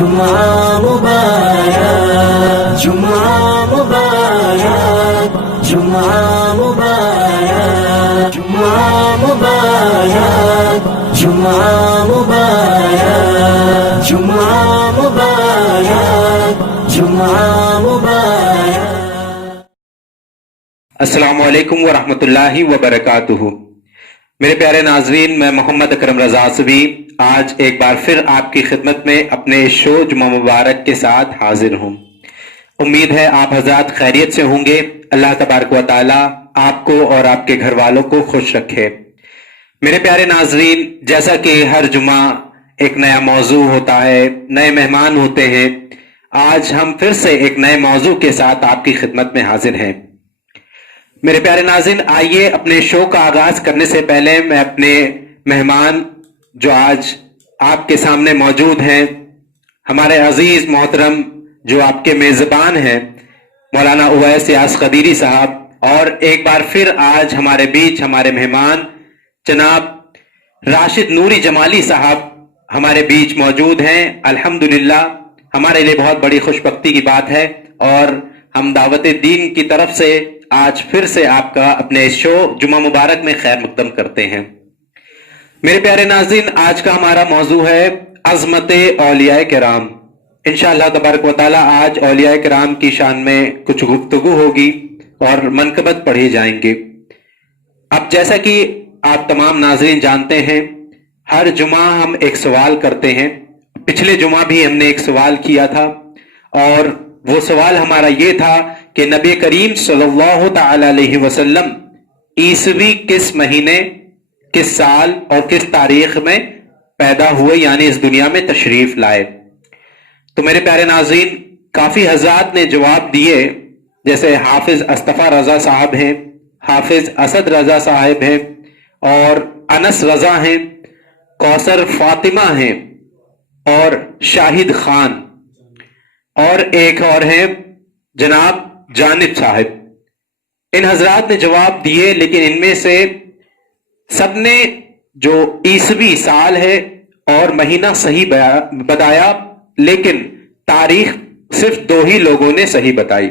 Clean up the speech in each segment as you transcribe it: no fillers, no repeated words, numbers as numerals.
جمعہ مبارک، جمعہ مبارک، جمعہ مبارک، جمعہ مبارک، جمعہ مبارک، جمعہ مبارک، جمعہ مبارک۔ السلام علیکم ورحمۃ اللہ وبرکاتہ۔ میرے پیارے ناظرین، میں محمد اکرم رضا سوی آج ایک بار پھر آپ کی خدمت میں اپنے شو جمعہ مبارک کے ساتھ حاضر ہوں۔ امید ہے آپ حضرات خیریت سے ہوں گے۔ اللہ تبارک و تعالی آپ کو اور آپ کے گھر والوں کو خوش رکھے۔ میرے پیارے ناظرین، جیسا کہ ہر جمعہ ایک نیا موضوع ہوتا ہے، نئے مہمان ہوتے ہیں، آج ہم پھر سے ایک نئے موضوع کے ساتھ آپ کی خدمت میں حاضر ہیں۔ میرے پیارے ناظرین، آئیے اپنے شو کا آغاز کرنے سے پہلے میں اپنے مہمان جو آج آپ کے سامنے موجود ہیں، ہمارے عزیز محترم جو آپ کے میزبان ہیں مولانا اویس یاس قدیری صاحب، اور ایک بار پھر آج ہمارے بیچ ہمارے مہمان جناب راشد نوری جمالی صاحب ہمارے بیچ موجود ہیں۔ الحمدللہ ہمارے لیے بہت بڑی خوش بختی کی بات ہے، اور ہم دعوت دین کی طرف سے آج پھر سے آپ کا اپنے شو جمعہ مبارک میں خیر مقدم کرتے ہیں۔ میرے پیارے ناظرین، آج کا ہمارا موضوع ہے عظمت اولیاء کرام۔ انشاءاللہ تبارک و تعالی آج اولیاء کرام کی شان میں کچھ گفتگو ہوگی اور منقبت پڑھی جائیں گے۔ اب جیسا کہ آپ تمام ناظرین جانتے ہیں، ہر جمعہ ہم ایک سوال کرتے ہیں۔ پچھلے جمعہ بھی ہم نے ایک سوال کیا تھا، اور وہ سوال ہمارا یہ تھا کہ نبی کریم صلی اللہ تعالی علیہ وسلم عیسوی کس مہینے، کس سال اور کس تاریخ میں پیدا ہوئے، یعنی اس دنیا میں تشریف لائے۔ تو میرے پیارے ناظرین، کافی حضرات نے جواب دیے، جیسے حافظ اصطفیٰ رضا صاحب ہیں، حافظ اسد رضا صاحب ہیں، اور انس رضا ہیں، کوثر فاطمہ ہیں، اور شاہد خان، اور ایک اور ہیں جناب جانب صاحب۔ ان حضرات نے جواب دیے، لیکن ان میں سے سب نے جو عیسوی سال ہے اور مہینہ صحیح بتایا، لیکن تاریخ صرف دو ہی لوگوں نے صحیح بتائی،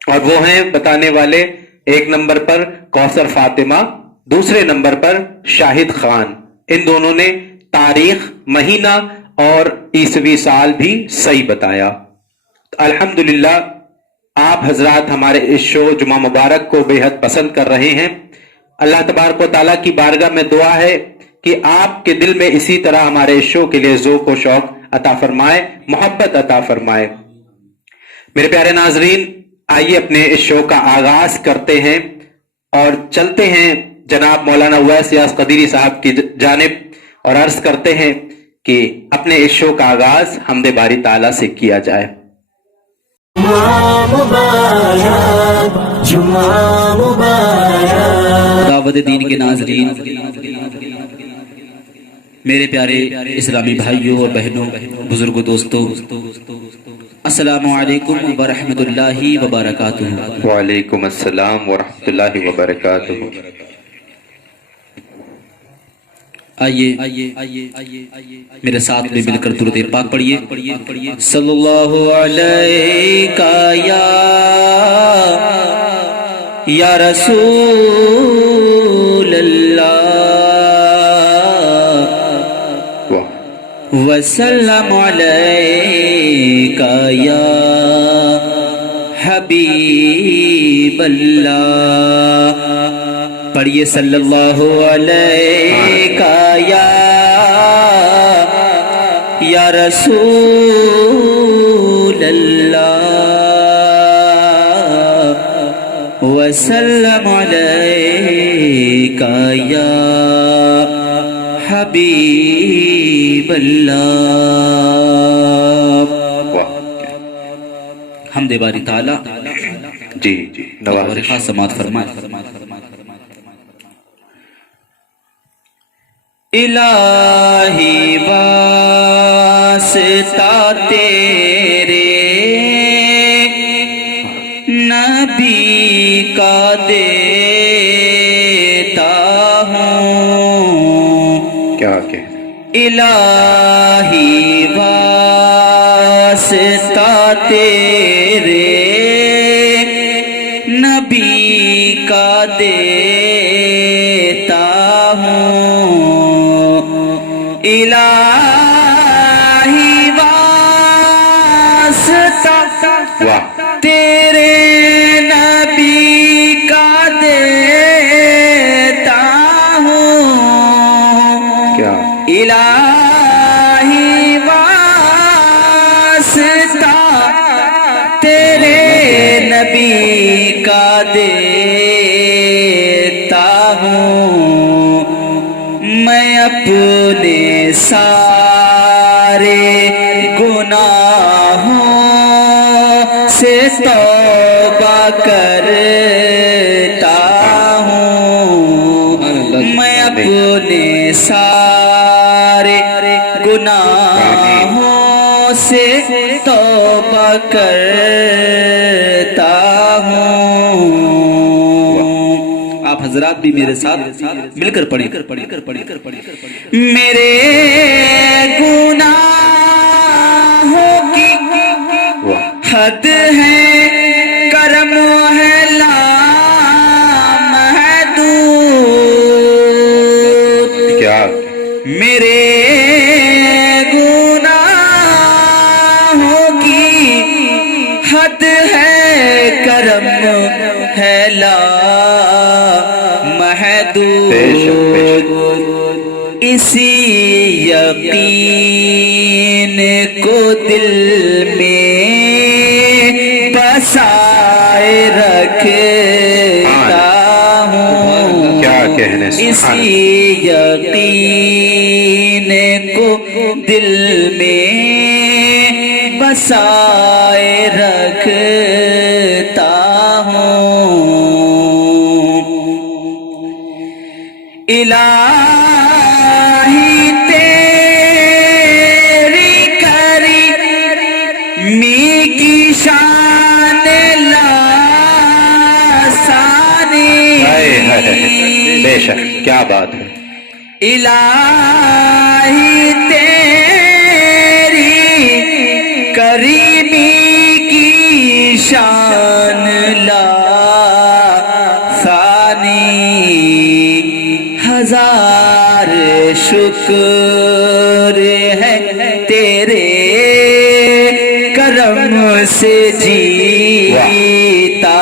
اور وہ ہیں بتانے والے ایک نمبر پر کوثر فاطمہ، دوسرے نمبر پر شاہد خان۔ ان دونوں نے تاریخ، مہینہ اور عیسوی سال بھی صحیح بتایا۔ الحمدللہ آپ حضرات ہمارے اس شو جمعہ مبارک کو بے حد پسند کر رہے ہیں۔ اللہ تبارک و تعالیٰ کی بارگاہ میں دعا ہے کہ آپ کے دل میں اسی طرح ہمارے اس شو کے لیے ذوق و شوق عطا فرمائے، محبت عطا فرمائے۔ میرے پیارے ناظرین، آئیے اپنے اس شو کا آغاز کرتے ہیں اور چلتے ہیں جناب مولانا اویس یاس قدیری صاحب کی جانب، اور عرض کرتے ہیں کہ اپنے اس شو کا آغاز حمد باری تعالیٰ سے کیا جائے۔ جمعہ مبارک، جمعہ مبارک۔ دعوت دین کے ناظرین، میرے پیارے اسلامی بھائیوں اور بہنوں، بزرگوں، دوستوں، السلام علیکم ورحمۃ اللہ وبرکاتہ۔ وعلیکم السلام ورحمۃ اللہ وبرکاتہ۔ آئیے میرے ساتھ میں مل کر درود پاک پڑھیے۔ صلی اللہ علیہ یا رسول اللہ، وسلم علیک یا حبیب اللہ۔ پڑھیے صلی اللہ علیہ یا رسول اللہ، وسلم علیک یا حبیب اللہ۔ حمد باری تعالی جی نوازش خاص سماعت فرمائے۔ الہی واسطہ تیرے نبی کا دیتا ہوں، کیا کہ الہی واسطہ تیرے نبی کا دیتا ہوں الہی واسطہ واہ تیرے نبی کا دیتا ہوں کیا الہی واسطہ تیرے نبی کا دیتا ہوں میں اپنے سارے گناہوں سے توبہ کرتا ہوں میں اپنے سارے گناہوں سے توبہ کرتا ہوں آپ حضرات بھی میرے ساتھ مل کر پڑھیں میرے گناہوں کی حد ہے کرم ہے لامحدود کیا میرے گناہوں کی حد ہے کرم ہے لامحدود اسی یقین کو دل میں بسائے رکھتا ہوں کیا کہنے اسی یقین کو دل میں بسائے رکھتا ہوں الہی تیری کریمی کی شان لاسانی بے شک کیا بات ہے الہی تیری کریمی کی شان لاسانی ہزار شکر ہے تیرے کرم سے جیتا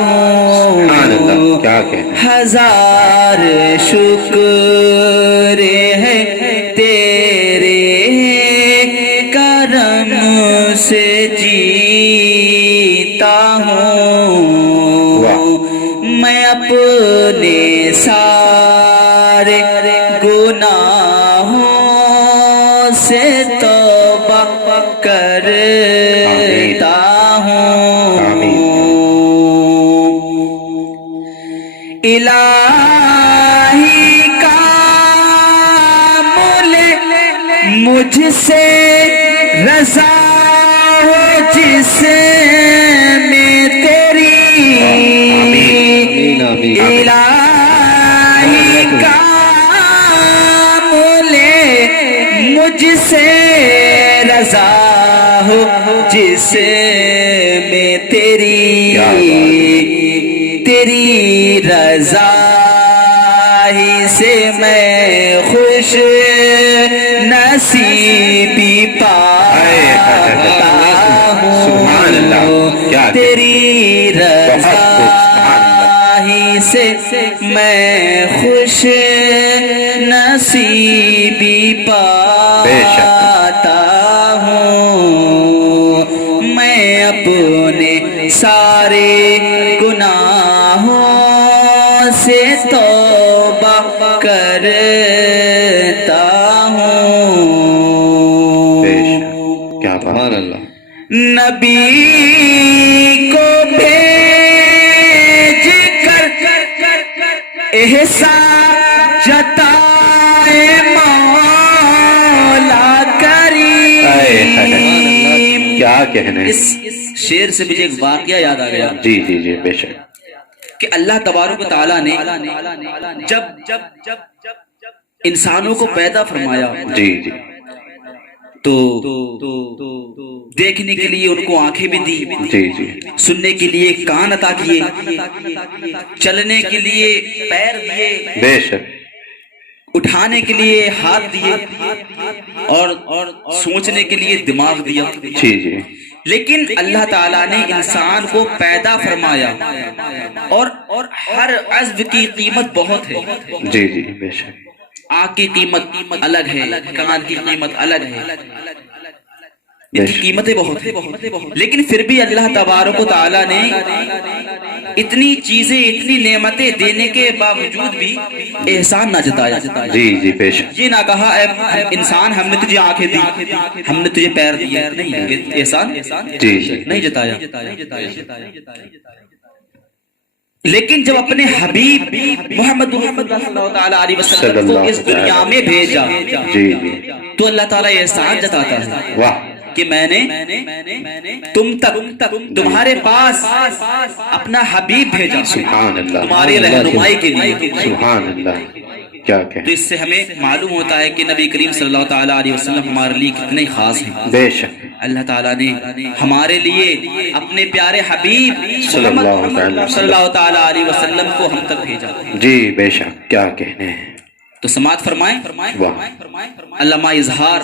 ہوں کیا کہنے ہزار شکر ہے تیرے کرم سے جیتا ہوں میں اپنے سارے گناہوں سے توبہ کرتا ہوں الہی کام لے مجھ سے رضا ہو جس میں تیری الہی کام لے مجھ سے رضا ہو جس میں تیری رضا ہی سے میں خوش نصیبی پاتا ہوں تیری رضا ہی سے میں خوش نصیبی پاتا ہوں میں اپنے سارے گناہوں سے توبہ کرتا ہوں کیا بات اللہ نبی کو بھیج کر احسان جتائے مولا کریم کیا کہنے اس شعر سے مجھے ایک واقعہ یاد آ گیا جی جی جی بے شک کہ اللہ تبارک و تعالیٰ نے جب انسانوں کو پیدا فرمایا جی جی تو دیکھنے کے لیے ان کو آنکھیں بھی دی، جی جی سننے کے لیے کان عطا کیے، چلنے کے لیے پیر دیے، بے شک اٹھانے کے لیے ہاتھ دیے، اور سوچنے کے لیے دماغ دیا۔ جی جی لیکن اللہ تعالیٰ نے انسان کو پیدا فرمایا، اور ہر عضو کی قیمت بہت ہے۔ جی جی بے شک آنکھ کی قیمت الگ ہے، کان کی قیمت الگ ہے، ان کی قیمتیں بہت ہیں، لیکن پھر بھی اللہ تبارک و تعالیٰ نے اتنی چیزیں، اتنی نعمتیں دینے کے باوجود بھی احسان نہ جتایا۔ جی جی بے شک یہ نہ کہا اے انسان ہم نے تجھے آنکھیں دی، ہم نے تجھے پیر دیے، نہیں، احسان جی جی نہیں جتایا۔ لیکن جب اپنے حبیب محمد صلی اللہ تعالیٰ علیہ وسلم کو اس دنیا میں بھیجا جی جی تو اللہ تعالیٰ احسان جتاتا ہے واہ کہ میں نے تم تک، تمہارے پاس اپنا حبیب بھیجا، سبحان اللہ، تمہاری رہنمائی کے لیے۔ سبحان اللہ، کیا تو کہیں، اس سے ہمیں معلوم ہوتا ہے کہ نبی کریم صلی اللہ تعالیٰ علیہ وسلم ہمارے لیے کتنے خاص ہیں۔ بے شک اللہ تعالیٰ نے ہمارے لیے اپنے پیارے حبیب صلی اللہ محمد صلی اللہ تعالیٰ علیہ وسلم کو ہم تک بھیجا۔ جی بے شک، کیا کہنے ہیں، تو سماعت فرمائیں واہ علامہ اظہار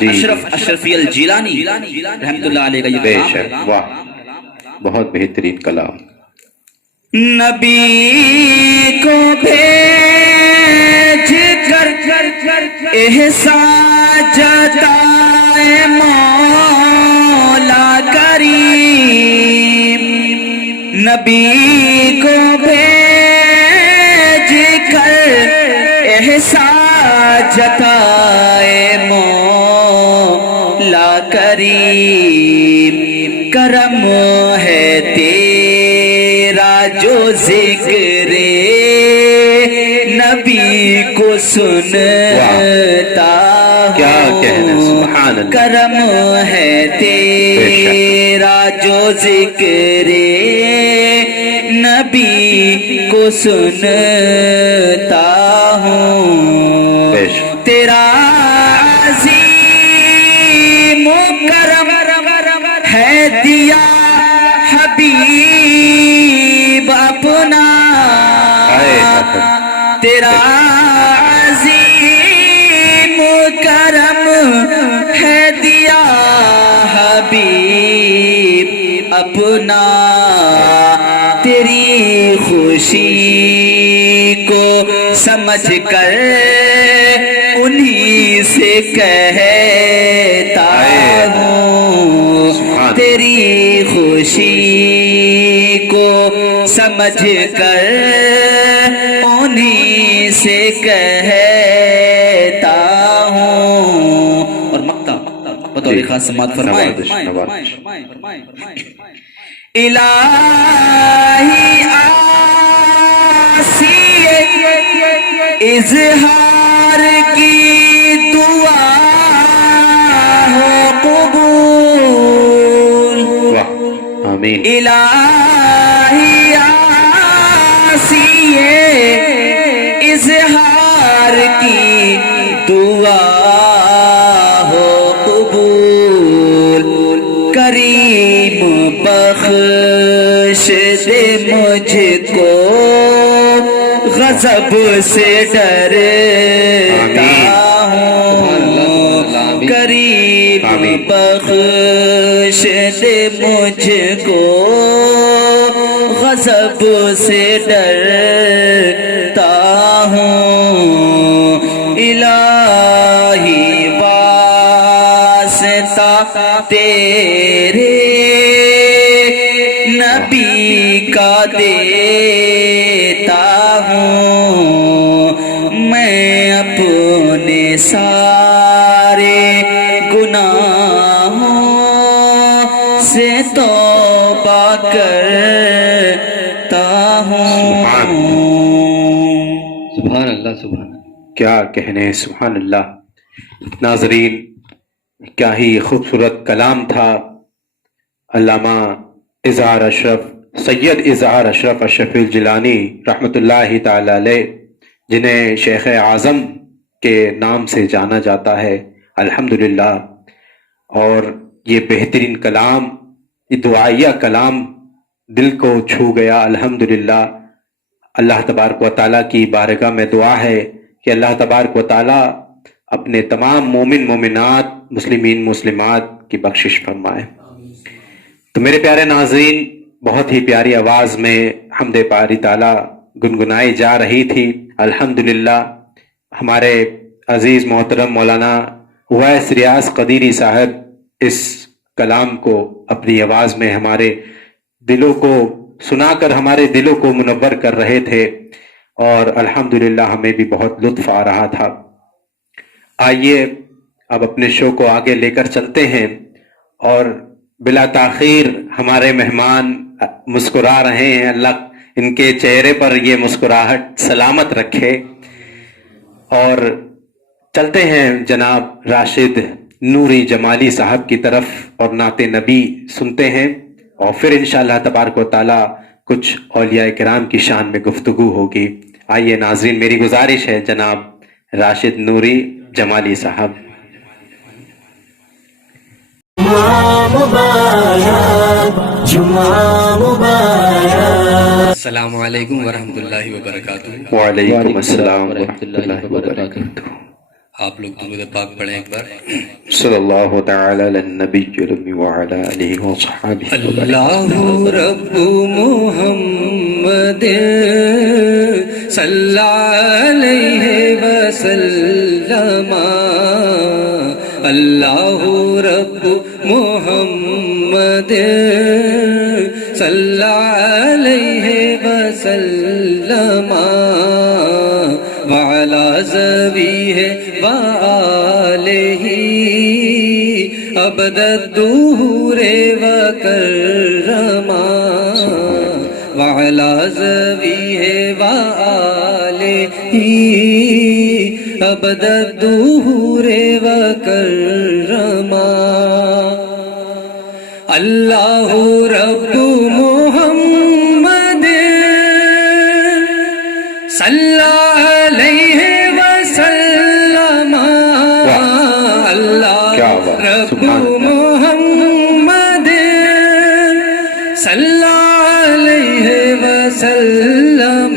جی اشرفی الجیلانی رحمت اللہ علیہ کا یہ بے کلام شک، واہ بہت بہترین کلام۔ نبی کو بھیج کر احسان جتائے مولا کریم، نبی کو بھیج کر احسان جتائے مولا کریم، کرم ہے تیرا جو ذکر نبی کو سنتا کیا کہنا، سبحان اللہ، کرم ہے تیرا جو ذکر نبی کو سنتا ہوں، بے شک، تیرا عظیم و کرم ہے دیا حبیب اپنا، تیرا عظیم و کرم ہے دیا حبیب اپنا، تیری خوشی کو سمجھ کر انہی سے کہتا ہوں، تیری خوشی کو سمجھ کر انہی سے کہتا ہوں۔ اور مقطع بطور خاص سماعت فرمائیں، الہی آسیے اظہار کی دعا ہو قبول، واہ آمین، الہی آسیے اظہار کی دعا ہو قبول، کریم بخش دے مجھ کو غضب سے ڈرتا ہوں، کریم بخش دے مجھ کو غضب سے ڈرتا ہوں، الہی واسطہ تیرے نبی کا دیتا ہوں، میں اپنے سارے گناہوں سے توبہ کرتا ہوں۔ سبحان اللہ، سبحان اللہ، کیا کہنے، سبحان اللہ۔ ناظرین، کیا ہی خوبصورت کلام تھا علامہ اظہار اشرف، سید اظہار اشرف اشرفی الجیلانی رحمۃ اللہ تعالی علیہ، جنہیں شیخ اعظم کے نام سے جانا جاتا ہے۔ الحمدللہ اور یہ بہترین کلام، یہ دعائیہ کلام دل کو چھو گیا الحمدللہ۔ اللہ تبارک و تعالیٰ کی بارگاہ میں دعا ہے کہ اللہ تبارک و تعالیٰ اپنے تمام مومن مومنات، مسلمین مسلمات کی بخشش فرمائے۔ تو میرے پیارے ناظرین، بہت ہی پیاری آواز میں حمد باری تعالیٰ گنگنائی جا رہی تھی الحمدللہ۔ ہمارے عزیز محترم مولانا اویس ریاض قدیری صاحب اس کلام کو اپنی آواز میں ہمارے دلوں کو سنا کر ہمارے دلوں کو منور کر رہے تھے، اور الحمدللہ ہمیں بھی بہت لطف آ رہا تھا۔ آئیے اب اپنے شو کو آگے لے کر چلتے ہیں، اور بلا تاخیر ہمارے مہمان مسکرا رہے ہیں، اللہ ان کے چہرے پر یہ مسکراہٹ سلامت رکھے۔ اور چلتے ہیں جناب راشد نوری جمالی صاحب کی طرف، اور نعت نبی سنتے ہیں، اور پھر انشاءاللہ تبارک و تعالیٰ کچھ اولیاء کرام کی شان میں گفتگو ہوگی۔ آئیے ناظرین، میری گزارش ہے جناب راشد نوری جمالی صاحب۔ جمعہ مبارک، جمعہ مبارک۔ السلام علیکم ورحمۃ اللہ وبرکاتہ۔ وعلیکم السلام ورحمۃ اللہ وبرکاتہ۔ آپ لوگ درود پاک پڑھیں ایک بار۔ صلی اللہ تعالی علی النبی الامی وعلی آلہ وصحبہ۔ اللہ رب محمد صلی علیہ وسلم، اللہ رب محمد صلی علیہ وسلم، وعلی ذویہ وآلہ ابد الدہور وکرما، وعلی ذویہ وآلہ ابد الدہور وکرما۔ اللہ رب محمد صلی علیہ وسلم، اللہ رب محمد صلی علیہ وسلم،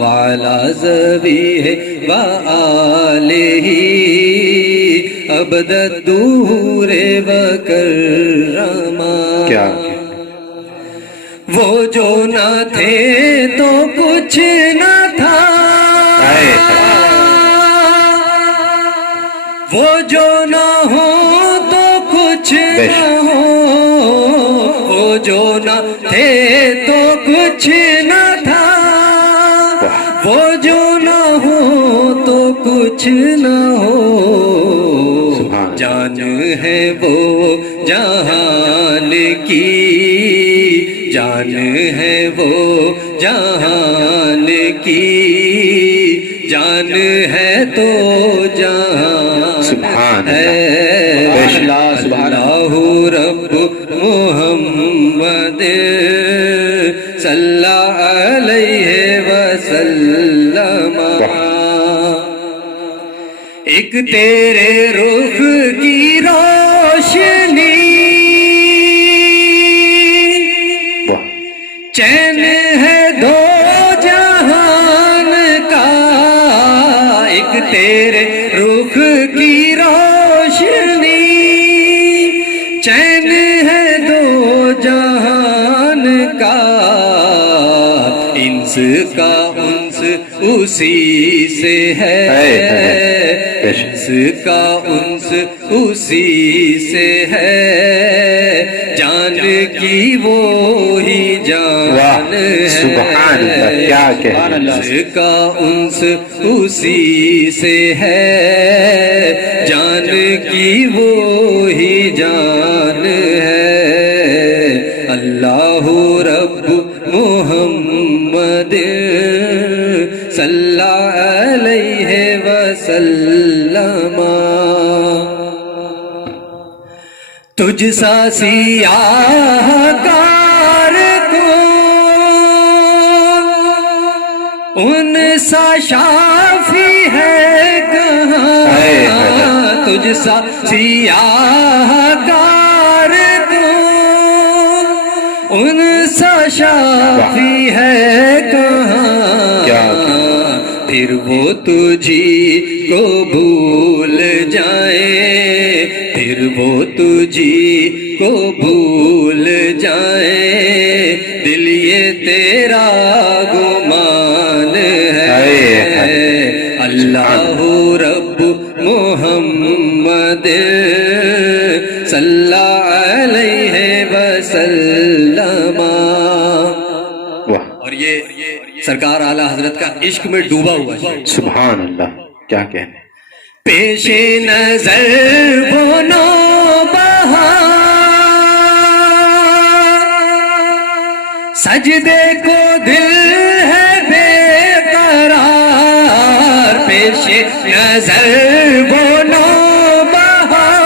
وعلی ذویہ وآلہ ابد الدہور وکرما۔ کیا وہ جو نہ تھے تو کچھ نہ تھا، وہ جو نہ ہو تو کچھ نہ ہو، وہ جو نہ تھے تو کچھ نہ تھا، وہ جو نہ ہو تو کچھ نہ ہو، جان ہے وہ جہان کی، جان ہے وہ جہان کی، جان ہے تو جہان سبحان ہے۔ اللہ رب محمد صلی علیہ وسلم، ایک تیرے رخ کی روشنی، چین ہے دو جہان کا، ایک تیرے رخ کی روشنی، چین ہے دو جہان کا، انس کا انس اسی سے ہے، انس کا انس اسی سے ہے، جان کی وہی جان ہے، سبحان اللہ، کیا کہنا۔ انس کا انس اسی سے ہے، جان کی وہی جان ہے۔ اللہ رب محمد صلی علیہ وسلم، تجھ سا سیاہ کار کو ان سا شافی ہے کہاں، مجھ سا سیاہ کار تو ان سا شافی ہے کہاں پھر وہ تجھی کو بھول جائیں پھر وہ تجھی کو بھول جائیں دل یہ تیرا گمان ہے اللہ رب محمد صلی علیہ وسلم. اور یہ سرکار اعلیٰ حضرت کا عشق میں ڈوبا ہوا ہے. سبحان اللہ، کیا کہنے. پیش نظر وہ نوبہار سجدے کو دل ہے بے قرار پیش نظر وہ نوبہار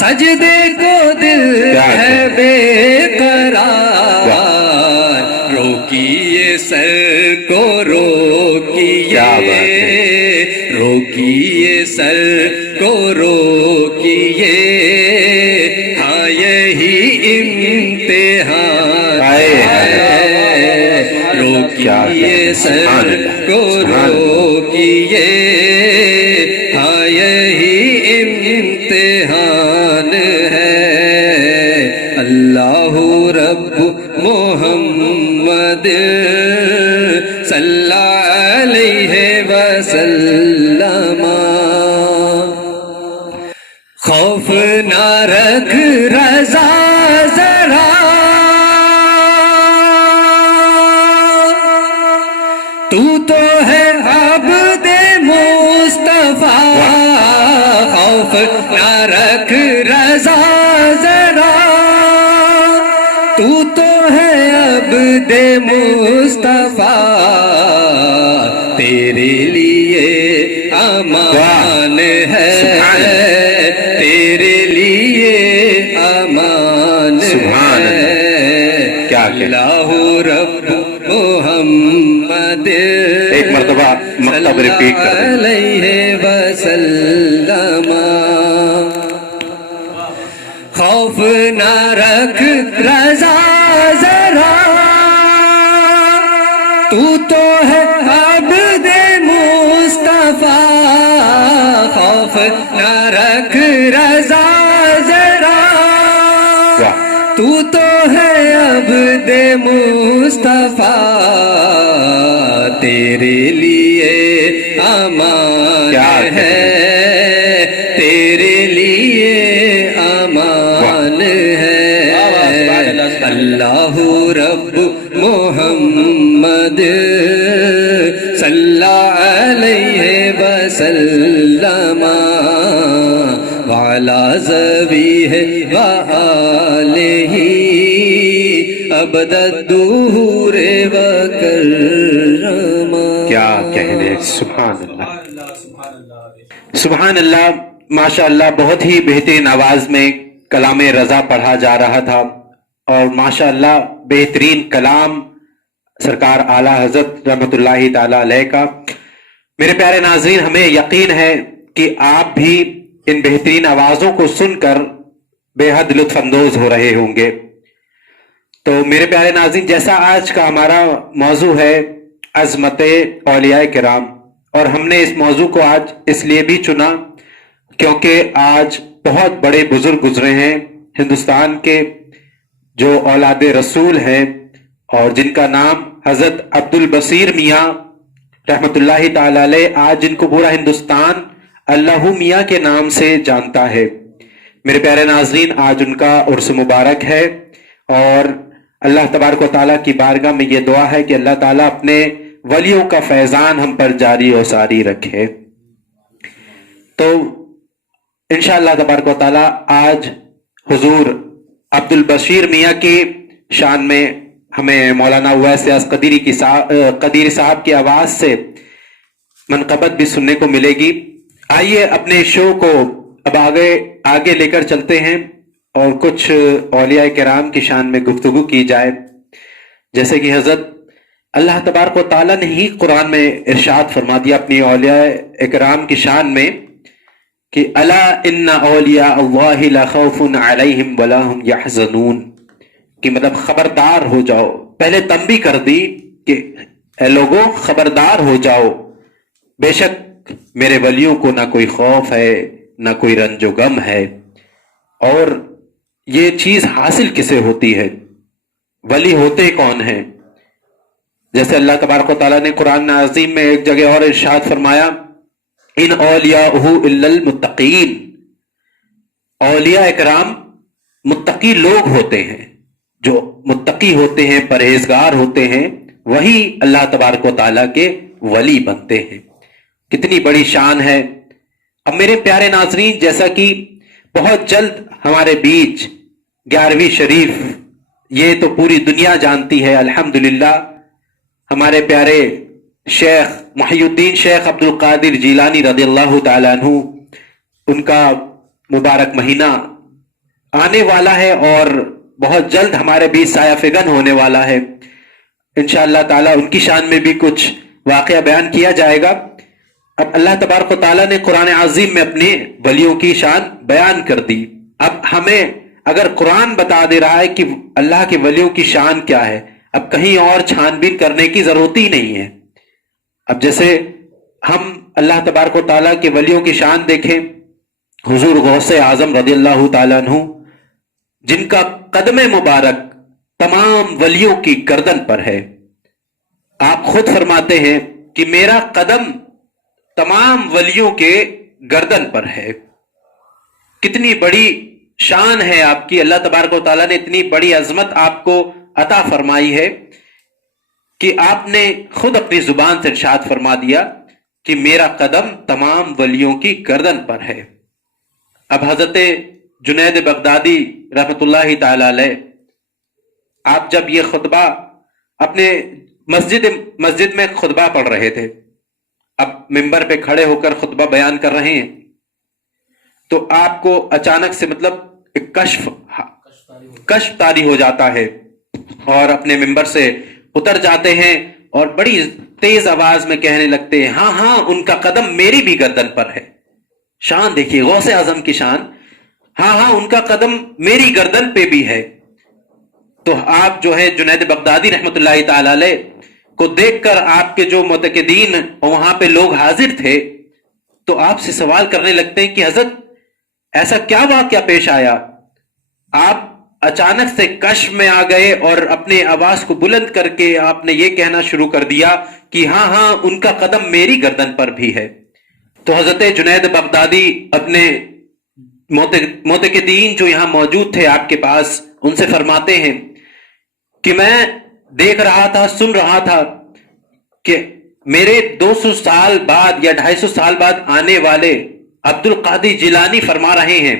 سجدے کو دل ہے بے قرار روکیے سر کو روکیے روکیے سر کو روکیے ہاں یہی امتحان روکیے سر کو روکیے ہاں یہی امتحان ہے اللہ رب محمد صلی علیہ وسلم. خوف نہ رکھ رضا ذرا تو ہے عبد مصطفیٰ خوف نہ رکھ رضا ذرا تو ہے عبد مصطفیٰ تیرے لیے امان ہے تیرے لیے امان ہے اللہ رب محمد ایک مرتبہ مطلب ریپیٹ کر علیہ وسلم. خوف نہ رکھ رضا ذرا تو ہے عبد مصطفیٰ خوف نہ رکھ رضا ذرا تو ہے عبد مصطفیٰ تیرے لیے امان ہے تیرے لیے امان ہے اللہ رب محمد صلی علیہ وسلم وعلی ذویہ وآلہ ابد الدہور وکرم. کیا کہنے. سبحان اللہ سبحان اللہ. ماشاء اللہ بہت ہی بہترین آواز میں کلام رضا پڑھا جا رہا تھا اور ماشاء اللہ بہترین کلام سرکار اعلیٰ حضرت رحمت اللہ تعالی علیہ کا. میرے پیارے ناظرین، ہمیں یقین ہے کہ آپ بھی ان بہترین آوازوں کو سن کر بے حد لطف اندوز ہو رہے ہوں گے. تو میرے پیارے ناظرین، جیسا آج کا ہمارا موضوع ہے عظمت اولیاء کرام، اور ہم نے اس موضوع کو آج اس لیے بھی چنا کیونکہ آج بہت بڑے بزرگ گزرے ہیں ہندوستان کے جو اولاد رسول ہیں اور جن کا نام حضرت عبد البصیر میاں رحمت اللہ تعالی علیہ، آج جن کو پورا ہندوستان اللہ میاں کے نام سے جانتا ہے. میرے پیارے ناظرین، آج ان کا عرس مبارک ہے اور اللہ تبارک و تعالیٰ کی بارگاہ میں یہ دعا ہے کہ اللہ تعالیٰ اپنے ولیوں کا فیضان ہم پر جاری و ساری رکھے. تو انشاءاللہ تبارک و تعالیٰ آج حضور عبد البشیر میاں کی شان میں ہمیں مولانا اویس قدیری صاحب کی آواز سے منقبت بھی سننے کو ملے گی. آئیے اپنے شو کو اب آگے لے کر چلتے ہیں اور کچھ اولیاء کرام کی شان میں گفتگو کی جائے. جیسے کہ حضرت اللہ تبارک و تعالیٰ نے ہی قرآن میں ارشاد فرما دیا اپنی اولیاء کرام کی شان میں کہ الا ان اولیاء اللہ لا خوف علیہم ولا هم یحزنون، کہ مطلب خبردار ہو جاؤ، پہلے تنبیہ کر دی کہ اے لوگوں خبردار ہو جاؤ، بے شک میرے ولیوں کو نہ کوئی خوف ہے نہ کوئی رنج و غم ہے۔ اور یہ چیز حاصل کسے ہوتی ہے؟ ولی ہوتے کون ہیں؟ جیسے اللہ تبارک و تعالیٰ نے قرآن عظیم میں ایک جگہ اور ارشاد فرمایا ان اولیاءہ الا المتقین، اولیاء اکرام متقی لوگ ہوتے ہیں، جو متقی ہوتے ہیں، پرہیزگار ہوتے ہیں، وہی اللہ تبارک و تعالیٰ کے ولی بنتے ہیں۔ کتنی بڑی شان ہے۔ اب میرے پیارے ناظرین، جیسا کہ بہت جلد ہمارے بیچ 11ویں شریف، یہ تو پوری دنیا جانتی ہے الحمدللہ، ہمارے پیارے شیخ محی الدین شیخ عبد القادر جیلانی رضی اللہ تعالیٰ عنہ، ان کا مبارک مہینہ آنے والا ہے اور بہت جلد ہمارے بیچ سایہ فگن ہونے والا ہے۔ انشاءاللہ تعالیٰ ان کی شان میں بھی کچھ واقعہ بیان کیا جائے گا۔ اب اللہ تبارک و تعالیٰ نے قرآن عظیم میں اپنے ولیوں کی شان بیان کر دی۔ اب ہمیں اگر قرآن بتا دے رہا ہے کہ اللہ کے ولیوں کی شان کیا ہے، اب کہیں اور چھان بین کرنے کی ضرورت ہی نہیں ہے۔ اب جیسے ہم اللہ تبارک و تعالیٰ کے ولیوں کی شان دیکھیں، حضور غوث اعظم رضی اللہ تعالیٰ عنہ، جن کا قدم مبارک تمام ولیوں کی گردن پر ہے۔ آپ خود فرماتے ہیں کہ میرا قدم تمام ولیوں کے گردن پر ہے۔ کتنی بڑی شان ہے آپ کی، اللہ تبارک و تعالیٰ نے اتنی بڑی عظمت آپ کو عطا فرمائی ہے کہ آپ نے خود اپنی زبان سے ارشاد فرما دیا کہ میرا قدم تمام ولیوں کی گردن پر ہے۔ اب حضرت جنید بغدادی رحمت اللہ تعالی علیہ، آپ جب یہ خطبہ اپنے مسجد میں خطبہ پڑھ رہے تھے، اب ممبر پہ کھڑے ہو کر خطبہ بیان کر رہے ہیں، تو آپ کو اچانک سے مطلب ایک کشف طاری ہو جاتا ہے اور اپنے ممبر سے اتر جاتے ہیں اور بڑی تیز آواز میں کہنے لگتے ہیں ہاں ہاں ان کا قدم میری بھی گردن پر ہے۔ شان دیکھیے غوث اعظم کی شان، ہاں ہاں ان کا قدم میری گردن پہ بھی ہے۔ تو آپ جو ہے جنید بغدادی رحمت اللہ تعالی علیہ کو دیکھ کر آپ کے جو معتقدین وہاں پہ لوگ حاضر تھے تو آپ سے سوال کرنے لگتے ہیں کہ حضرت ایسا کیا واقعہ پیش آیا؟ آپ اچانک سے کشف میں آ گئے اور اپنے آواز کو بلند کر کے آپ نے یہ کہنا شروع کر دیا کہ ہاں ہاں ان کا قدم میری گردن پر بھی ہے۔ تو حضرت جنید بغدادی اپنے معتقدین جو یہاں موجود تھے آپ کے پاس، ان سے فرماتے ہیں کہ میں دیکھ رہا تھا، سن رہا تھا کہ میرے 200 سال بعد یا 250 سال بعد آنے والے عبد القادر جیلانی فرما رہے ہیں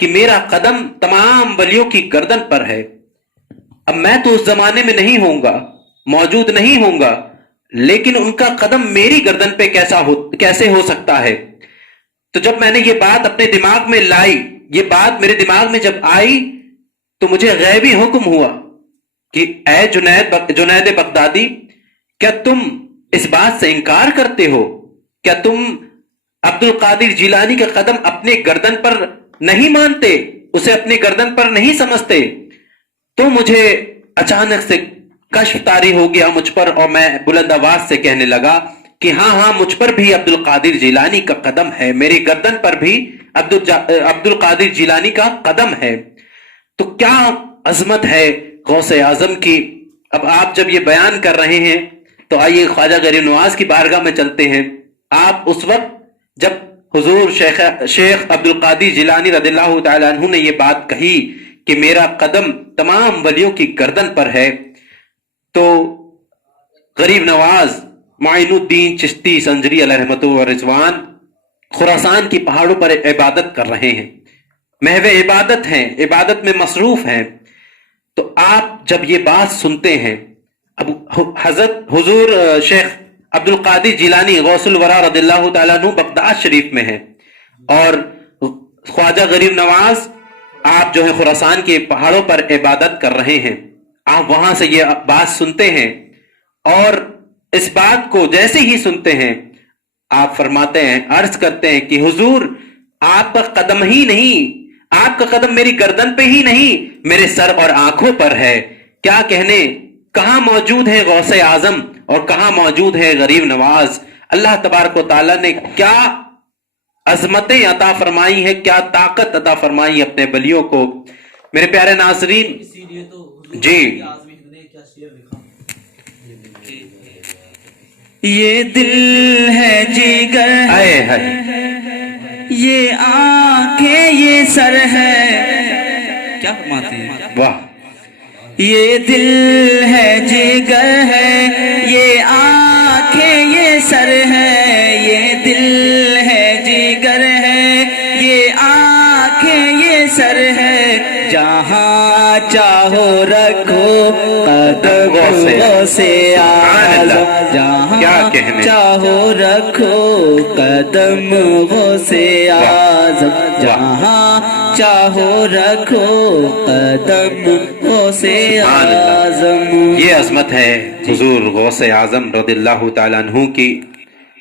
کہ میرا قدم تمام ولیوں کی گردن پر ہے۔ اب میں تو اس زمانے میں نہیں ہوں گا، موجود نہیں ہوں گا، لیکن ان کا قدم میری گردن پہ کیسے ہو سکتا ہے؟ تو جب میں نے یہ بات اپنے دماغ میں لائی، یہ بات میرے دماغ میں جب آئی تو مجھے غیبی حکم ہوا کہ اے جنید بغدادی، کیا تم اس بات سے انکار کرتے ہو؟ کیا تم عبد القادر جیلانی کا قدم اپنے گردن پر نہیں مانتے، اسے اپنی گردن پر نہیں سمجھتے؟ تو مجھے اچانک سے کشف طاری ہو گیا مجھ پر اور میں بلند آواز سے کہنے لگا کہ ہاں ہاں مجھ پر بھی عبد القادر جیلانی کا قدم ہے، میری گردن پر بھی عبد القادر جیلانی کا قدم ہے۔ تو کیا عظمت ہے غوث اعظم کی۔ اب آپ جب یہ بیان کر رہے ہیں تو آئیے خواجہ غریب نواز کی بارگاہ میں چلتے ہیں۔ آپ اس وقت جب حضور شیخ عبد القادر جیلانی رضی اللہ تعالیٰ عنہ نے یہ بات کہی کہ میرا قدم تمام ولیوں کی گردن پر ہے، تو غریب نواز معین الدین چشتی سنجری علیہ رحمت و رضوان خراسان کی پہاڑوں پر عبادت کر رہے ہیں، محو عبادت ہیں، عبادت میں مصروف ہیں۔ تو آپ جب یہ بات سنتے ہیں، اب حضرت حضور شیخ عبد القادر جیلانی غوث الورا رضی اللہ تعالیٰ عنہ بغداد شریف میں ہیں اور خواجہ غریب نواز آپ جو ہے خراسان کے پہاڑوں پر عبادت کر رہے ہیں۔ آپ وہاں سے یہ بات سنتے ہیں اور اس بات کو جیسے ہی سنتے ہیں آپ فرماتے ہیں، عرض کرتے ہیں کہ حضور آپ کا قدم ہی نہیں، آپ کا قدم میری گردن پہ ہی نہیں، میرے سر اور آنکھوں پر ہے. کیا کہنے، کہاں موجود ہے غوث اعظم اور کہاں موجود ہے غریب نواز. اللہ تبارک و تعالیٰ نے کیا عظمتیں عطا فرمائی ہے، کیا طاقت عطا فرمائی اپنے ولیوں کو. میرے پیارے ناظرین، جی یہ دل ہے جگر آئے ہے، یہ آنکھیں یہ سر ہے. کیا فرماتے ہیں؟ واہ، یہ دل ہے جگر ہے، یہ آنکھیں یہ سر ہے. یہ دل ہے جگر ہے، یہ آنکھیں یہ سر ہے. جہاں چاہو رکھو قدم غوث اعظم، جہاں چاہو رکھو قدم غوث اعظم، جہاں چاہو رکھو قدم غوث اعظم. یہ عظمت ہے حضور غوث اعظم رضی اللہ تعالیٰ عنہ کی.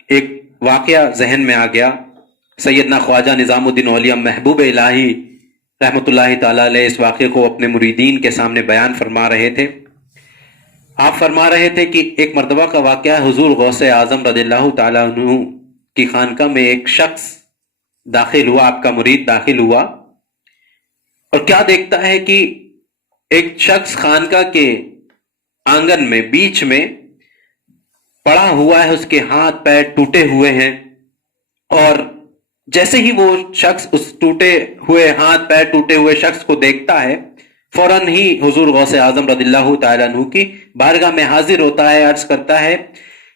ایک واقعہ ذہن میں آ گیا. سیدنا خواجہ نظام الدین اولیاء محبوب الہی رحمۃ اللہ تعالیٰ علیہ اس واقعے کو اپنے مریدین کے سامنے بیان فرما رہے تھے. آپ فرما رہے تھے کہ ایک مرتبہ کا واقعہ، حضور غوث اعظم رضی اللہ تعالیٰ عنہ کی خانقاہ میں ایک شخص داخل ہوا، آپ کا مرید داخل ہوا، اور کیا دیکھتا ہے کہ ایک شخص خانقاہ کے آنگن میں بیچ میں پڑا ہوا ہے، اس کے ہاتھ پیر ٹوٹے ہوئے ہیں. اور جیسے ہی وہ شخص اس ٹوٹے ہوئے ہاتھ پیر ٹوٹے ہوئے شخص کو دیکھتا ہے، فوراً ہی حضور غوث اعظم رضی اللہ تعالیٰ عنہ کی بارگاہ میں حاضر ہوتا ہے، عرض کرتا ہے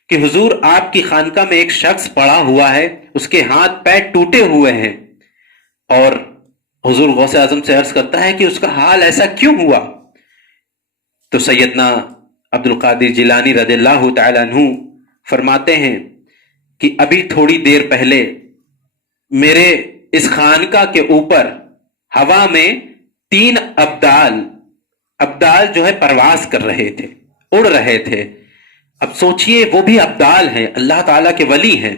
کہ حضور آپ کی خانقاہ میں ایک شخص پڑا ہوا ہے، اس کے ہاتھ پیر ٹوٹے ہوئے ہیں. اور حضور غوث اعظم سے عرض کرتا ہے کہ اس کا حال ایسا کیوں ہوا؟ تو سیدنا عبد القادر جیلانی رضی اللہ تعالیٰ عنہ فرماتے ہیں کہ ابھی تھوڑی دیر پہلے میرے اس خانقاہ کے اوپر ہوا میں 3 ابدال جو ہے پرواز کر رہے تھے، اڑ رہے تھے. اب سوچئے وہ بھی ابدال ہیں، اللہ تعالیٰ کے ولی ہیں،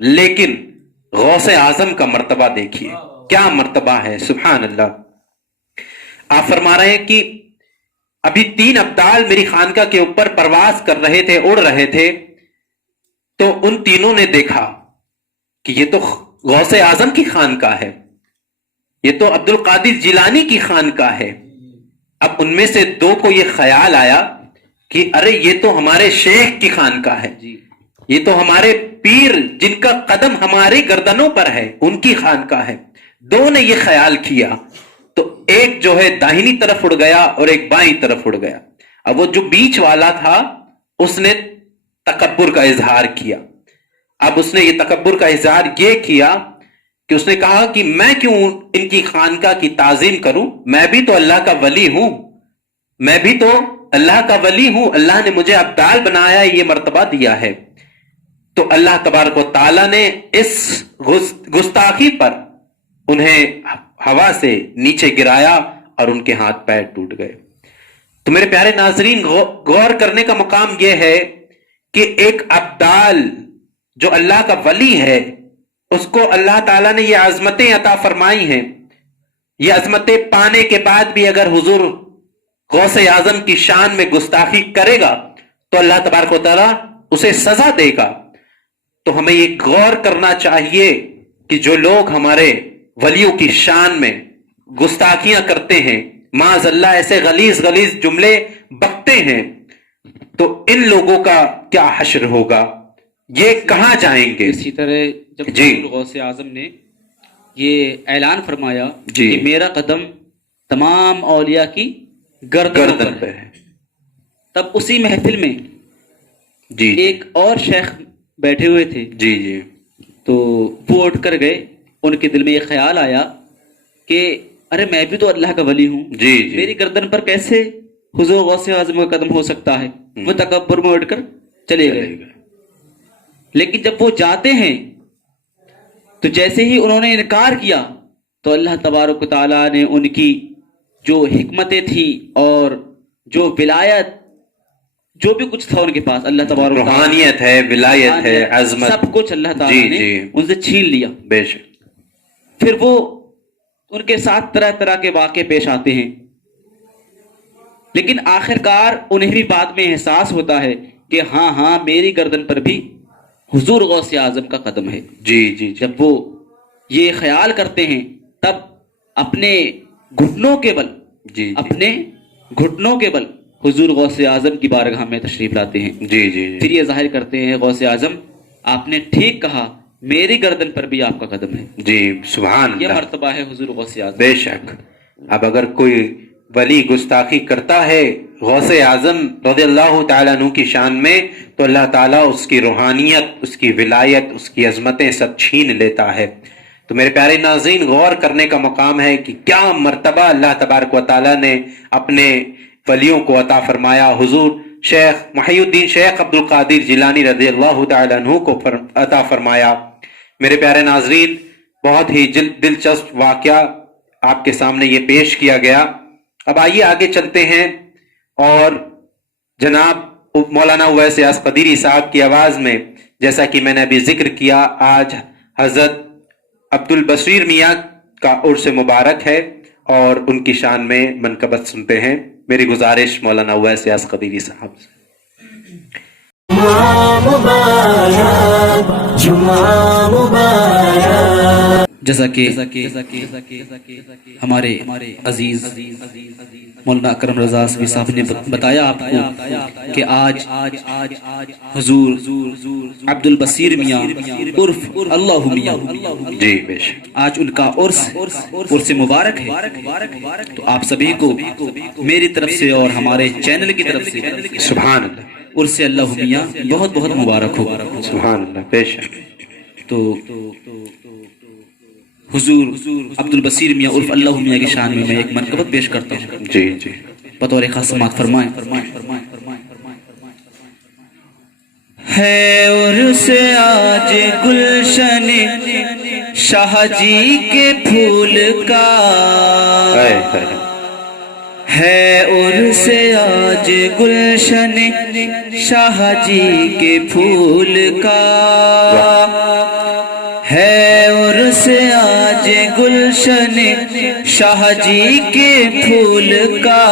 لیکن غوث اعظم کا مرتبہ دیکھیے کیا مرتبہ ہے، سبحان اللہ. آپ فرما رہے ہیں کہ ابھی 3 ابدال میری خانقاہ کے اوپر پرواز کر رہے تھے، اڑ رہے تھے، تو ان تینوں نے دیکھا کہ یہ تو غوث اعظم کی خانقاہ ہے، یہ تو عبد القادر جیلانی کی خانقاہ ہے. اب ان میں سے 2 کو یہ خیال آیا کہ ارے یہ تو ہمارے شیخ کی خانقاہ ہے، یہ تو ہمارے پیر جن کا قدم ہماری گردنوں پر ہے ان کی خانقاہ ہے. 2 نے یہ خیال کیا، تو ایک جو ہے داہنی طرف اڑ گیا اور ایک بائیں طرف اڑ گیا. اب وہ جو بیچ والا تھا اس نے تکبر کا اظہار کیا. اب اس نے یہ تکبر کا اظہار یہ کیا کہ اس نے کہا کہ میں کیوں ان کی خانقاہ کی تعظیم کروں، میں بھی تو اللہ کا ولی ہوں، میں بھی تو اللہ کا ولی ہوں، اللہ نے مجھے ابدال بنایا، یہ مرتبہ دیا ہے. تو اللہ تبارک و تعالیٰ نے اس گستاخی پر انہیں ہوا سے نیچے گرایا اور ان کے ہاتھ پیر ٹوٹ گئے. تو میرے پیارے ناظرین، غور کرنے کا مقام یہ ہے کہ ایک ابدال جو اللہ کا ولی ہے اس کو اللہ تعالیٰ نے یہ عظمتیں عطا فرمائی ہیں. یہ عظمتیں پانے کے بعد بھی اگر حضور غوث اعظم کی شان میں گستاخی کرے گا تو اللہ تبارک و تعالیٰ اسے سزا دے گا. تو ہمیں یہ غور کرنا چاہیے کہ جو لوگ ہمارے ولیوں کی شان میں گستاخیاں کرتے ہیں، معاذ اللہ ایسے غلیظ جملے بکتے ہیں، تو ان لوگوں کا کیا حشر ہوگا، یہ کہاں جائیں گے؟ اسی طرح جب حضور غوث اعظم نے یہ اعلان فرمایا کہ میرا قدم تمام اولیاء کی گردن پر ہے، تب اسی محفل میں ایک اور شیخ بیٹھے ہوئے تھے، تو وہ اٹھ کر گئے. ان کے دل میں یہ خیال آیا کہ ارے میں بھی تو اللہ کا ولی ہوں، میری گردن پر کیسے حضور غوث اعظم کا قدم ہو سکتا ہے. وہ تکبر میں اٹھ کر چلے گئے. لیکن جب وہ جاتے ہیں تو جیسے ہی انہوں نے انکار کیا تو اللہ تبارک و تعالیٰ نے ان کی جو حکمتیں تھی اور جو ولایت، جو بھی کچھ تھا ان کے پاس، اللہ تبارک و تعالیٰ، روحانیت ہے، ولایت ہے، عظمت، سب کچھ اللہ تعالیٰ نے ان سے چھین لیا. بے شک. پھر وہ ان کے ساتھ طرح طرح کے واقعے پیش آتے ہیں، لیکن آخرکار انہیں بھی بعد میں احساس ہوتا ہے کہ ہاں میری گردن پر بھی حضور غوث اعظم کا قدم ہے۔ جی جب وہ یہ خیال کرتے ہیں تب اپنے گھٹنوں کے بل اپنے گھٹنوں کے بل حضور غوث اعظم کی بارگاہ میں تشریف لاتے ہیں۔ جی پھر یہ ظاہر کرتے ہیں غوث اعظم آپ نے ٹھیک کہا، میری گردن پر بھی آپ کا قدم ہے۔ جی سبحان یہ اللہ، مرتبہ ہے حضور غوث اعظم۔ بے شک۔ اب اگر کوئی ولی گستاخی کرتا ہے غوث اعظم رضی اللہ تعالیٰ عنہ کی شان میں تو اللہ تعالیٰ اس کی روحانیت، اس کی ولایت، اس کی عظمتیں سب چھین لیتا ہے۔ تو میرے پیارے ناظرین، غور کرنے کا مقام ہے کہ کیا مرتبہ اللہ تبارک و تعالیٰ نے اپنے ولیوں کو عطا فرمایا۔ حضور شیخ محی الدین شیخ عبد القادر جیلانی رضی اللہ تعالیٰ عنہ کو عطا فرمایا۔ میرے پیارے ناظرین، بہت ہی دلچسپ واقعہ آپ کے سامنے یہ پیش کیا گیا۔ اب آئیے آگے چلتے ہیں اور جناب مولانا اویس یاس قدیری صاحب کی آواز میں، جیسا کہ میں نے ابھی ذکر کیا، آج حضرت عبد البصیر میاں کا عرس مبارک ہے اور ان کی شان میں منقبت سنتے ہیں۔ میری گزارش مولانا اویس یاس قدیری صاحب سے۔ جمعہ مبارک، جمعہ مبارک۔ جیسا کہ ہمارے عزیز مولانا اکرم رضا سوی صاحب نے بتایا آپ کو کہ آج حضور عبد البصیر میاں عرف اللہ میاں، جی بے شک، آج ان کا عرس مبارک ہے۔ تو آپ سبھی کو میری طرف سے اور ہمارے چینل کی طرف سے سبحان اللہ، عرس اللہ میاں بہت بہت مبارک ہو۔ سبحان اللہ، بے شک۔ تو حضور عبد البصیر میاں عرف اللہ میاں کی شان میں ایک منقبت پیش کرتا ہوں، جی بطور خاص سماعت فرمائیں۔ ہے عرس آج گلشن شاہ جی کے پھول کا، ہے عرس آج گلشن شاہ جی کے پھول کا، ہے عرس آج گلشن شاہ جی کے پھول کا،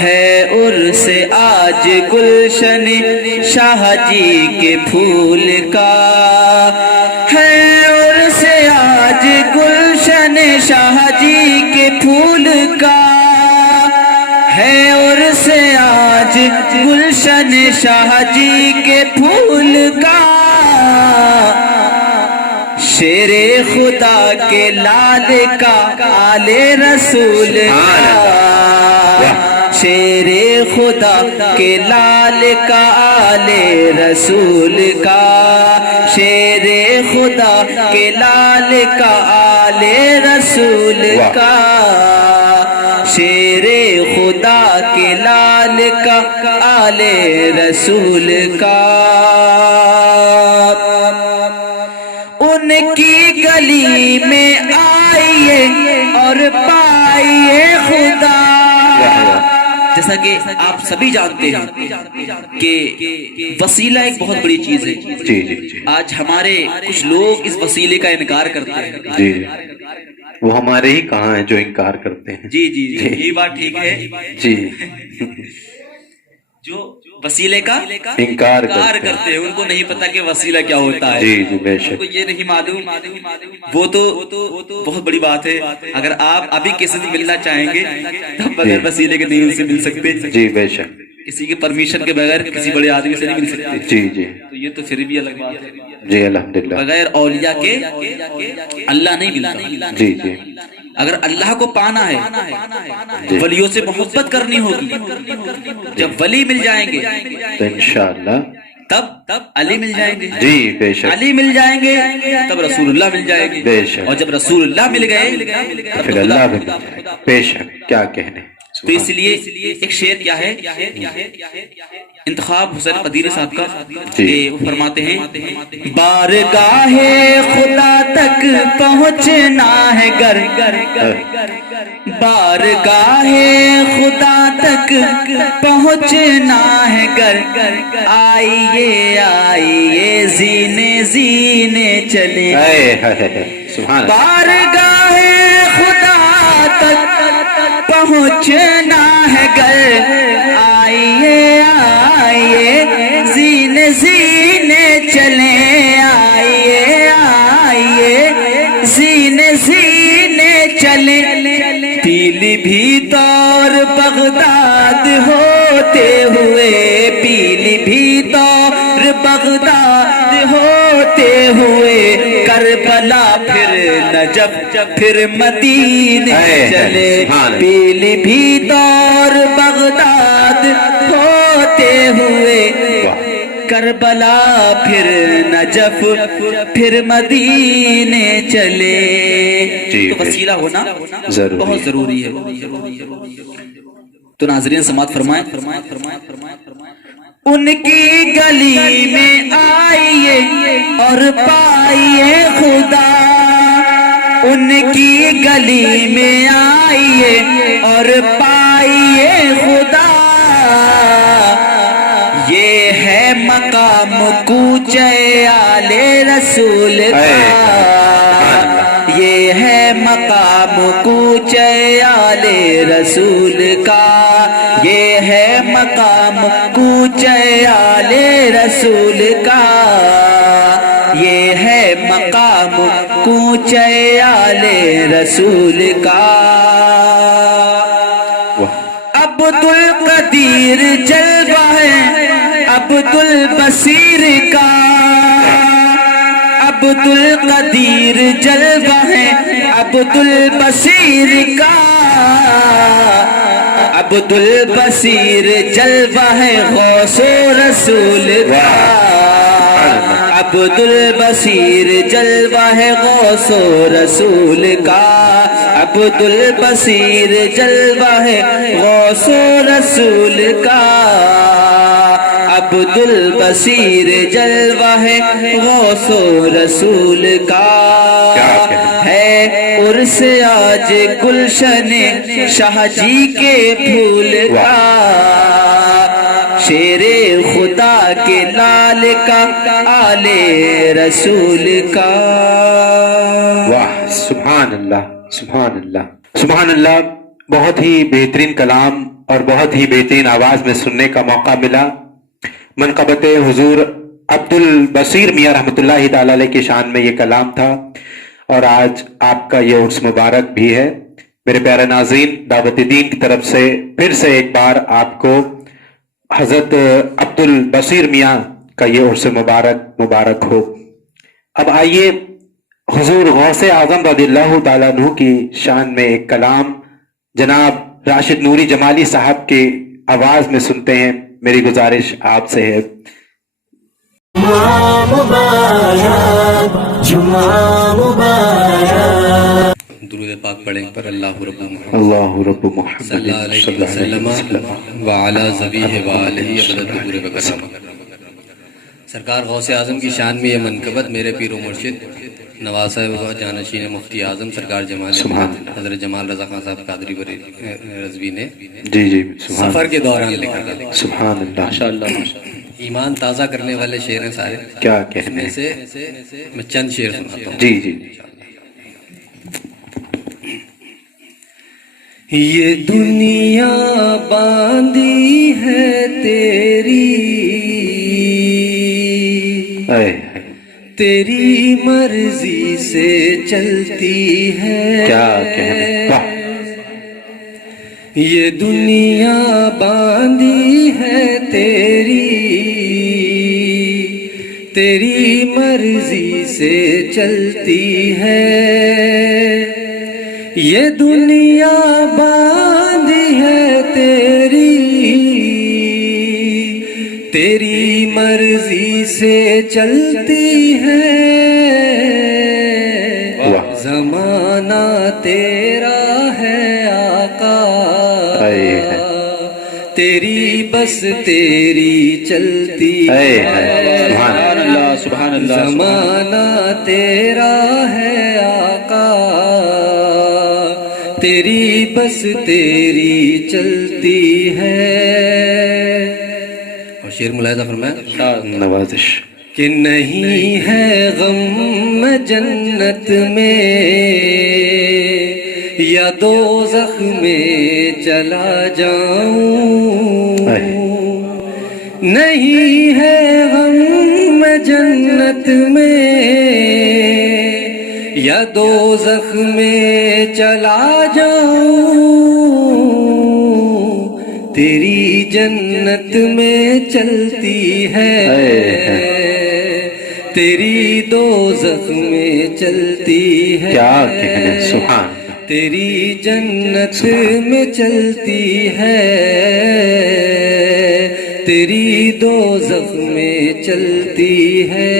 ہے عرس آج گلشن شاہ جی کے پھول کا، ہے عرس آج گلشن شاہ جی کے پھول کا، ہے عرس آج گلشن شاہ جی کے پھول کا، شیر خدا کے لال کا آل رسول کا، شیر خدا کے لال کا آل رسول کا، شیر خدا کے لال کا آل رسول کا، شیر خدا کے لال کا آل رسول کا، ان کی گلی میں آئیے اور پائیے خدا۔ جیسا کہ آپ سبھی جانتے ہیں کہ وسیلہ ایک بہت بڑی چیز ہے۔ جی آج ہمارے کچھ لوگ اس وسیلے کا انکار کرتے ہیں۔ جی، وہ ہمارے ہی کہاں ہیں جو انکار کرتے ہیں۔ جی یہ بات ٹھیک ہے۔ جی، جو وسیلے کا انکار کرتے ہیں، ان کو نہیں پتا کہ وسیلہ کیا ہوتا ہے۔ جی بے شک، ان کو یہ نہیں معلوم، وہ تو بہت بڑی بات ہے۔ اگر آپ ابھی کسی سے ملنا چاہیں گے تب بغیر وسیلے کے نہیں ان سے مل سکتے۔ جی بے شک، کسی کی پرمیشن کے بغیر کسی بڑے آدمی سے نہیں مل سکتے۔ جی تو یہ تو پھر بھی الگ بات ہے۔ جی الحمدللہ، بغیر اولیاء کے اللہ نہیں ملتا۔ جی اگر اللہ کو پانا ہے، ولیوں سے محبت کرنی ہوگی۔ جب ولی مل جائیں گے تو انشاءاللہ تب علی مل جائیں گے۔ جی بے شک، علی مل جائیں گے تب رسول اللہ مل جائیں گے، بے شک، اور جب رسول اللہ مل گئے پھر اللہ بھی مل جائے گا۔ بے شک، کیا کہنے۔ تو اس لیے ایک شعر کیا ہے، انتخاب حسین قدیری صاحب کا جی۔ کہ وہ فرماتے ہیں بارگاہ خدا تک پہنچنا ہے گر بارگاہ خدا تک پہنچنا ہے گر آئیے آئیے زینے زینے چلے سبحان اللہ۔ بارگاہ خدا تک پہنچنا ہے گر آئیے آئیے زینے زینے چلیں آئیے آئیے زینے زینے چلیں پیلی بھی اور بغداد ہوتے ہوئے پیلی بھی اور بغداد ہوتے ہوئے کربلا پھر نجف پھر مدینے چلے پیلی بھی اور بغداد ہوتے ہوئے کربلا پھر نجف پھر مدینے چلے تو وسیلہ ہونا بہت ضروری ہے۔ تو ناظرین سماعت فرمائیں ان کی گلی میں آئیے اور پائیے خدا ان کی گلی میں آئیے اور پائیے خدا یہ ہے مقام کوچے آل رسول کا یہ ہے مقام کوچے آل رسول کا یہ ہے مقام کوچے آل رسول کا یہ ہے مقام کوچے آل رسول کا عبد القدیر جلوہ ہے عبد البصیر کا عبد القدیر جلوہ ہے عبد البصیر کا عبد البصیر جلوہ ہے غوث و رسول کا عبد البصیر جلوہ ہے غوث و رسول کا عبد البصیر جلوہ ہے غوث و رسول کا عبد البصیر جلوہ ہے غوث و رسول کا ہے عرس آج گلشن شاہ جی کے پھول کا شیر خدا کے لال کا آل رسول کا واہ سبحان اللہ سبحان اللہ سبحان اللہ۔ بہت ہی بہترین کلام اور بہت ہی بہترین آواز میں سننے کا موقع ملا۔ منقبت حضور عبد البصیر میاں رحمۃ اللہ تعالی علیہ کی شان میں یہ کلام تھا اور آج آپ کا یہ عرس مبارک بھی ہے۔ میرے پیارے ناظرین، دعوت دین کی طرف سے پھر سے ایک بار آپ کو حضرت عبد البصیر میاں کا یہ عرس مبارک ہو۔ اب آئیے حضور غوث اعظم رضی اللہ تعالیٰ عنہ کی شان میں ایک کلام جناب راشد نوری جمالی صاحب کی آواز میں سنتے ہیں۔ میری گزارش آپ سے ہے جمعہ مبارک جمعہ مبارک درود پاک پڑھیں پر اللہ رب محمد اللہ رب محمد صلی اللہ علیہ وسلم وعلی ذبیہ وآلہ عبداللہ دور بکرم۔ سرکار غوث اعظم کی شان میں یہ منقبت میرے پیر و مرشد نواز صاحب جانشین مفتی اعظم سرکار جمال حضرت جمال رضا خان صاحب قادری رضوی نے جی سفر کے دوران لکھا تھا۔ سبحان اللہ ماشاءاللہ ایمان تازہ کرنے والے شعر ہیں سارے، کیا کہنے میں سے میں چند شعر سناتا ہوں۔ جی یہ دنیا باندھی ہے تیری تیری مرضی سے چلتی ہے، کیا کہنے، یہ دنیا باندھی ہے تیری تیری مرضی سے چلتی ہے، یہ دنیا باندھی ہے تیری تیری مرضی سے چلتی ہے، زمانہ تیرا ہے آقا تیری بس تیری چلتی اے ہے، سبحان اللہ سبحان اللہ زمانہ تیرا ہے آقا، تیری بس تیری چلتی ہے۔ اور شعر ملاحظہ فرمایا نوازش کہ نہیں ہے غم جنت میں یا دوزخ میں چلا جاؤں، نہیں ہے غم جنت میں یا دوزخ میں چلا جاؤں، تیری جنت میں چلتی ہے، تیری دوزخ میں چلتی ہے، کیا کہنے، سبحان تیری جنت میں چلتی ہے، تیری دوزخ میں چلتی ہے۔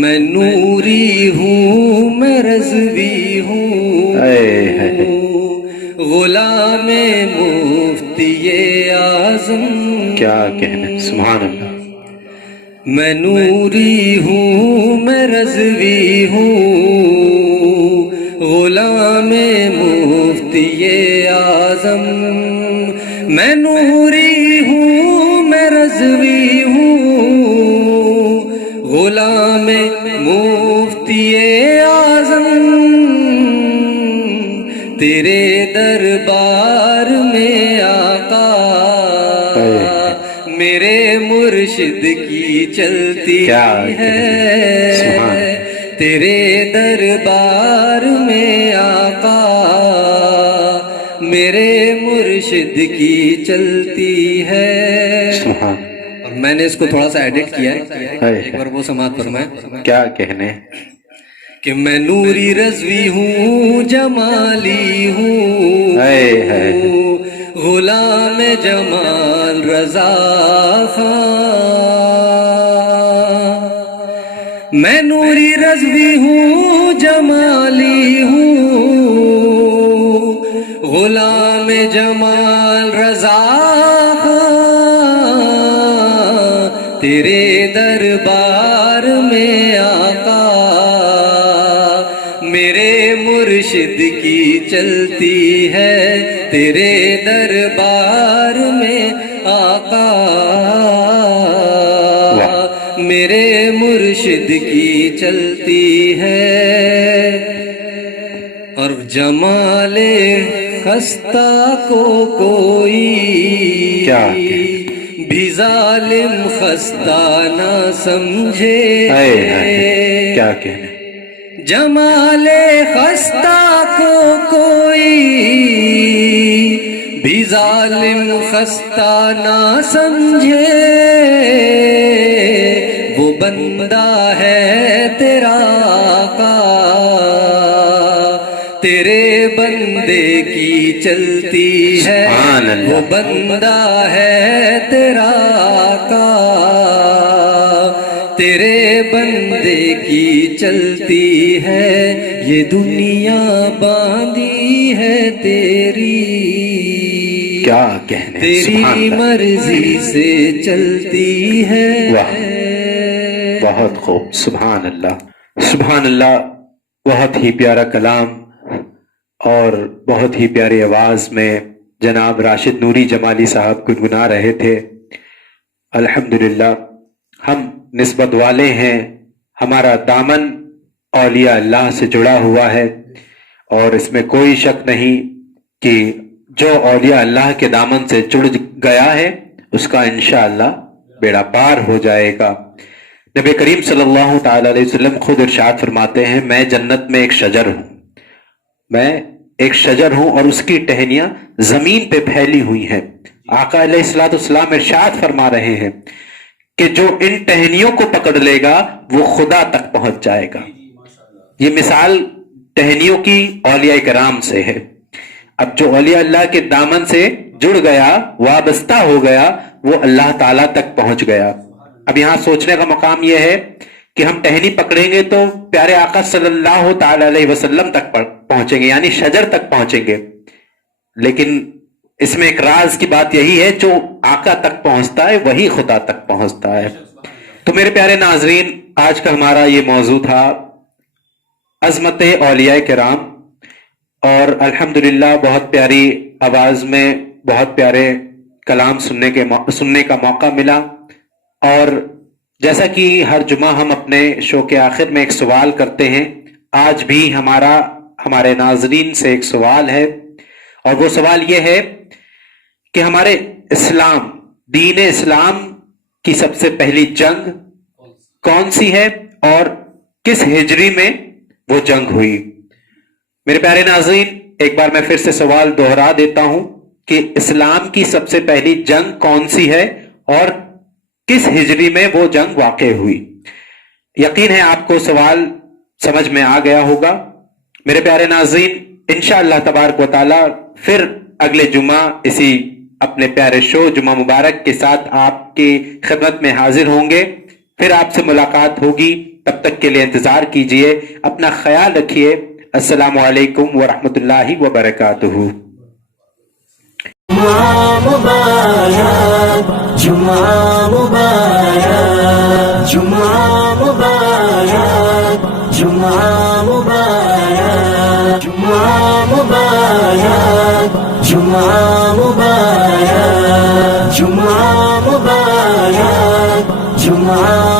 میں نوری ہوں، میں رضوی ہوں، غلام مفتی اعظم، کیا کہنے، سبحان اللہ۔ میں نوری ہوں، میں رضوی ہوں، غلام مفتی اعظم، میں نوری ہوں، میں رضوی ہوں، غلام مفتی اعظم، تیرے دربار میں آقا میرے مرشد کی چلتی ہے، تیرے دربار میں آقا میرے مرشد کی چلتی ہے۔ اور میں نے اس کو تھوڑا سا ایڈٹ کیا ہے، ایک بار وہ سماعت فرمائیں۔ کیا کہنے کہ میں نوری رضوی ہوں، جمالی ہوں، غلام جمال رضا خان، میں نوری رضوی ہوں، جمالی ہوں، غلام جمال رضا خان، تیرے دربار میں آقا میرے مرشد کی چلتی ہے، تیرے دربار میں آقا میرے مرشد کی چلتی ہے۔ اور جمال خستہ کو کوئی بھی ظالم خستہ نہ سمجھے، کیا کہنے، جمال خستہ کو کوئی بھی ظالم خستہ نہ سمجھے، وہ بندہ ہے تیرا آقا، تیرے بندے کی چلتی ہے، وہ بندہ ہے تیرا آقا، تیرے بندے کی چلتی ہے، یہ دنیا باندھی ہے تیری، کیا کہنے، تیری مرضی سے چلتی ہے۔ بہت خوب، سبحان اللہ سبحان اللہ۔ بہت ہی پیارا کلام اور بہت ہی پیاری آواز میں جناب راشد نوری جمالی صاحب گنگنا رہے تھے۔ الحمدللہ ہم نسبت والے ہیں، ہمارا دامن اولیاء اللہ سے جڑا ہوا ہے، اور اس میں کوئی شک نہیں کہ جو اولیاء اللہ کے دامن سے جڑ گیا ہے اس کا انشاءاللہ بیڑا پار ہو جائے گا۔ نبی کریم صلی اللہ تعالی علیہ وسلم خود ارشاد فرماتے ہیں، میں جنت میں ایک شجر ہوں، میں ایک شجر ہوں اور اس کی ٹہنیاں زمین پہ پھیلی ہوئی ہیں۔ آقا علیہ السلام ارشاد فرما رہے ہیں کہ جو ان ٹہنیوں کو پکڑ لے گا وہ خدا تک پہنچ جائے گا۔ یہ مثال ٹہنیوں کی اولیاء کرام سے ہے۔ اب جو اولیاء اللہ کے دامن سے جڑ گیا، وابستہ ہو گیا، وہ اللہ تعالیٰ تک پہنچ گیا۔ اب یہاں سوچنے کا مقام یہ ہے کہ ہم ٹہنی پکڑیں گے تو پیارے آقا صلی اللہ تعالی علیہ وسلم تک پہنچیں گے، یعنی شجر تک پہنچیں گے، لیکن اس میں ایک راز کی بات یہی ہے جو آقا تک پہنچتا ہے وہی خدا تک پہنچتا ہے. تو میرے پیارے ناظرین، آج کا ہمارا یہ موضوع تھا عظمت اولیاء کرام، اور الحمدللہ بہت پیاری آواز میں بہت پیارے کلام سننے کا موقع ملا. اور جیسا کہ ہر جمعہ ہم اپنے شو کے آخر میں ایک سوال کرتے ہیں، آج بھی ہمارے ناظرین سے ایک سوال ہے، اور وہ سوال یہ ہے کہ ہمارے اسلام، دین اسلام کی سب سے پہلی جنگ کون سی ہے اور کس ہجری میں وہ جنگ ہوئی؟ میرے پیارے ناظرین، ایک بار میں پھر سے سوال دوہرا دیتا ہوں کہ اسلام کی سب سے پہلی جنگ کون سی ہے اور کس ہجری میں وہ جنگ واقع ہوئی؟ یقین ہے آپ کو سوال سمجھ میں آ گیا ہوگا. میرے پیارے ناظرین، انشاءاللہ تبارک و تعالی پھر اگلے جمعہ اسی اپنے پیارے شو جمعہ مبارک کے ساتھ آپ کی خدمت میں حاضر ہوں گے. پھر آپ سے ملاقات ہوگی، تب تک کے لیے انتظار کیجئے. اپنا خیال رکھیے. السلام علیکم ورحمۃ اللہ وبرکاتہ. جمعہ مبارک، جمعہ مبارک، جمعہ مبارک، جمعہ مبارک، جمعہ مبارک، جمعہ مبارک، جمعہ مبارک، جمعہ